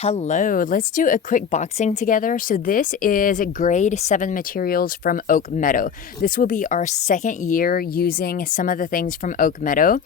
Hello, let's do a quick boxing together. So this is grade 7 materials from Oak Meadow. This will be our second year using some of the things from Oak Meadow.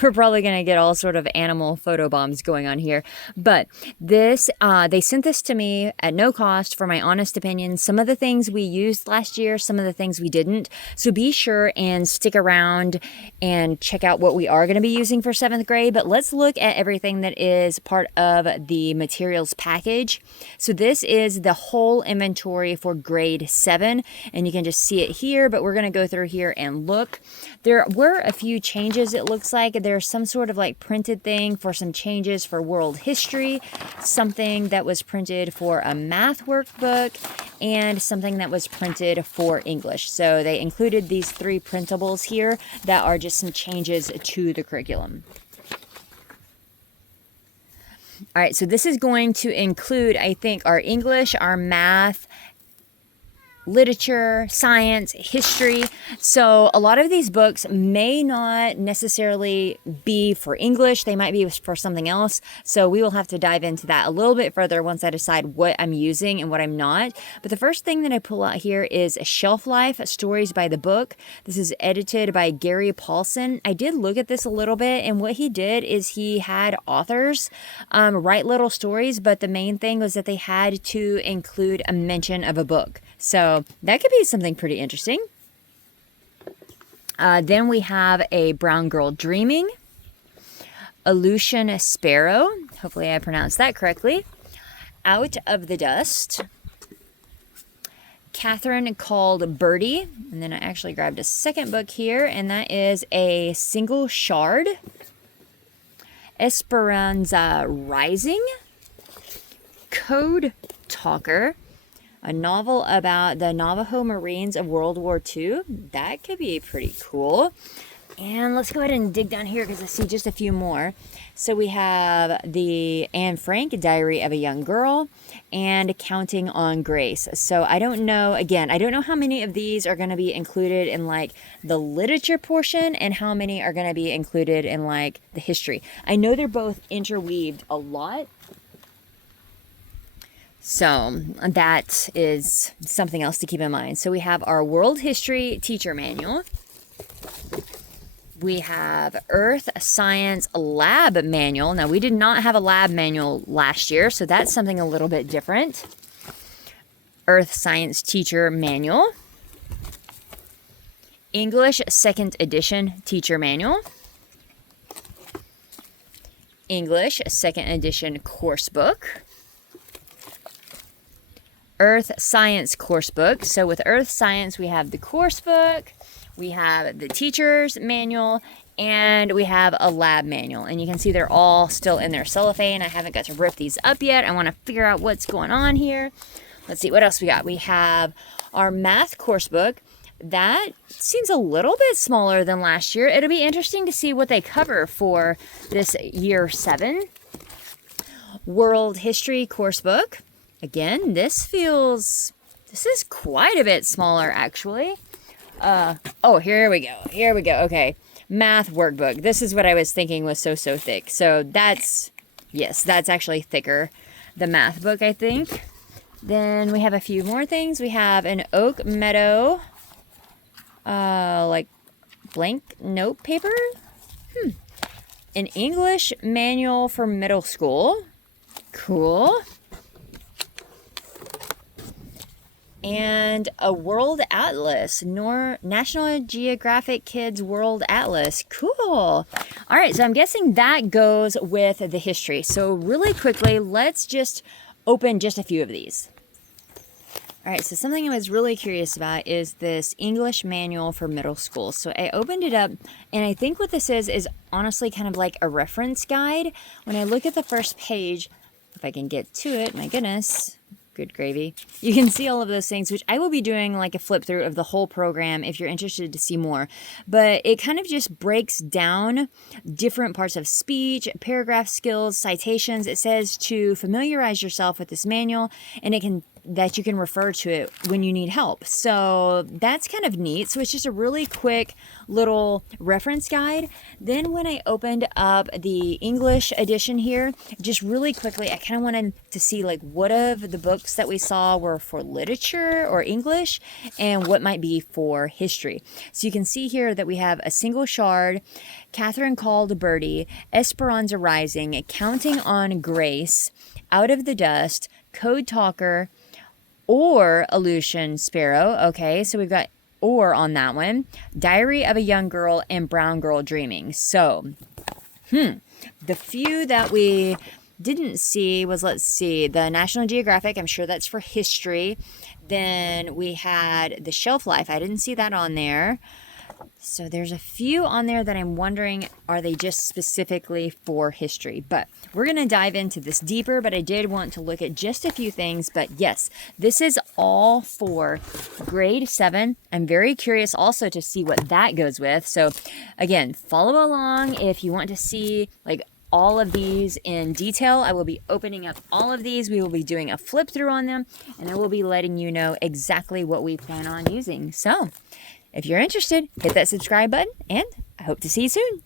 We're probably going to get all sort of animal photo bombs going on here. But this, they sent this to me at no cost for my honest opinion. Some of the things we used last year, some of the things we didn't. So be sure and stick around and check out what we are going to be using for 7th grade. But let's look at everything that is part of the materials package. So this is the whole inventory for grade 7. And you can just see it here, but we're going to go through here and look. There were a few changes, it looks like. There's some sort of like printed thing for some changes for world history, something that was printed for a math workbook, and something that was printed for English. So they included these 3 printables here that are just some changes to the curriculum. All right, so this is going to include, I think, our English, our math, literature, science, history. So a lot of these books may not necessarily be for English. They might be for something else. So we will have to dive into that a little bit further once I decide what I'm using and what I'm not. But the first thing that I pull out here is Shelf Life, Stories by the Book. This is edited by Gary Paulson. I did look at this a little bit, and what he did is he had authors write little stories, but the main thing was that they had to include a mention of a book. So that could be something pretty interesting. Then we have A Brown Girl Dreaming, Aleutian Sparrow, hopefully I pronounced that correctly, Out of the Dust, Catherine Called Birdie, and then I actually grabbed a second book here, and that is A Single Shard, Esperanza Rising, Code Talker, a novel about the Navajo Marines of World War II. That could be pretty cool. And let's go ahead and dig down here because I see just a few more. So we have the Anne Frank, Diary of a Young Girl, and Counting on Grace. So I don't know, again, I don't know how many of these are going to be included in like the literature portion and how many are going to be included in like the history. I know they're both interweaved a lot. So that is something else to keep in mind. So we have our World History Teacher Manual. We have Earth Science Lab Manual. Now, we did not have a lab manual last year, so that's something a little bit different. Earth Science Teacher Manual. English 2nd Edition Teacher Manual. English 2nd Edition Course Book. Earth Science Course Book. So with Earth Science, we have the course book, we have the teacher's manual, and we have a lab manual. And you can see they're all still in their cellophane. I haven't got to rip these up yet. I want to figure out what's going on here. Let's see, what else we got? We have our math course book. That seems a little bit smaller than last year. It'll be interesting to see what they cover for this year 7. World History course book. Again, this is quite a bit smaller, actually. Oh, here we go. Here we go. Okay. Math workbook. This is what I was thinking was so thick. So that's actually thicker. The math book, I think. Then we have a few more things. We have an Oak Meadow, like blank note paper. An English manual for middle school. Cool. And a World Atlas, National Geographic Kids World Atlas. Cool. All right, so I'm guessing that goes with the history. So really quickly, let's just open just a few of these. All right, so something I was really curious about is this English manual for middle school. So I opened it up, and I think what this is honestly kind of like a reference guide. When I look at the first page, if I can get to it, my goodness. Good gravy. You can see all of those things, which I will be doing like a flip through of the whole program if you're interested to see more. But it kind of just breaks down different parts of speech, paragraph skills, citations. It says to familiarize yourself with this manual, and it can that you can refer to it when you need help. So that's kind of neat. So it's just a really quick little reference guide. Then when I opened up the English edition here, just really quickly, I kind of wanted to see like what of the books that we saw were for literature or English and what might be for history. So you can see here that we have A Single Shard, Catherine Called Birdie, Esperanza Rising, Counting on Grace, Out of the Dust, Code Talker, or Aleutian Sparrow. Okay, so we've got or on that one. Diary of a Young Girl and Brown Girl Dreaming. So, the few that we didn't see was, let's see, the National Geographic. I'm sure that's for history. Then we had the Shelf Life. I didn't see that on there. So there's a few on there that I'm wondering, are they just specifically for history? But we're going to dive into this deeper, but I did want to look at just a few things. But yes, this is all for grade 7. I'm very curious also to see what that goes with. So again, follow along if you want to see like all of these in detail. I will be opening up all of these. We will be doing a flip through on them, and I will be letting you know exactly what we plan on using. So if you're interested, hit that subscribe button, and I hope to see you soon.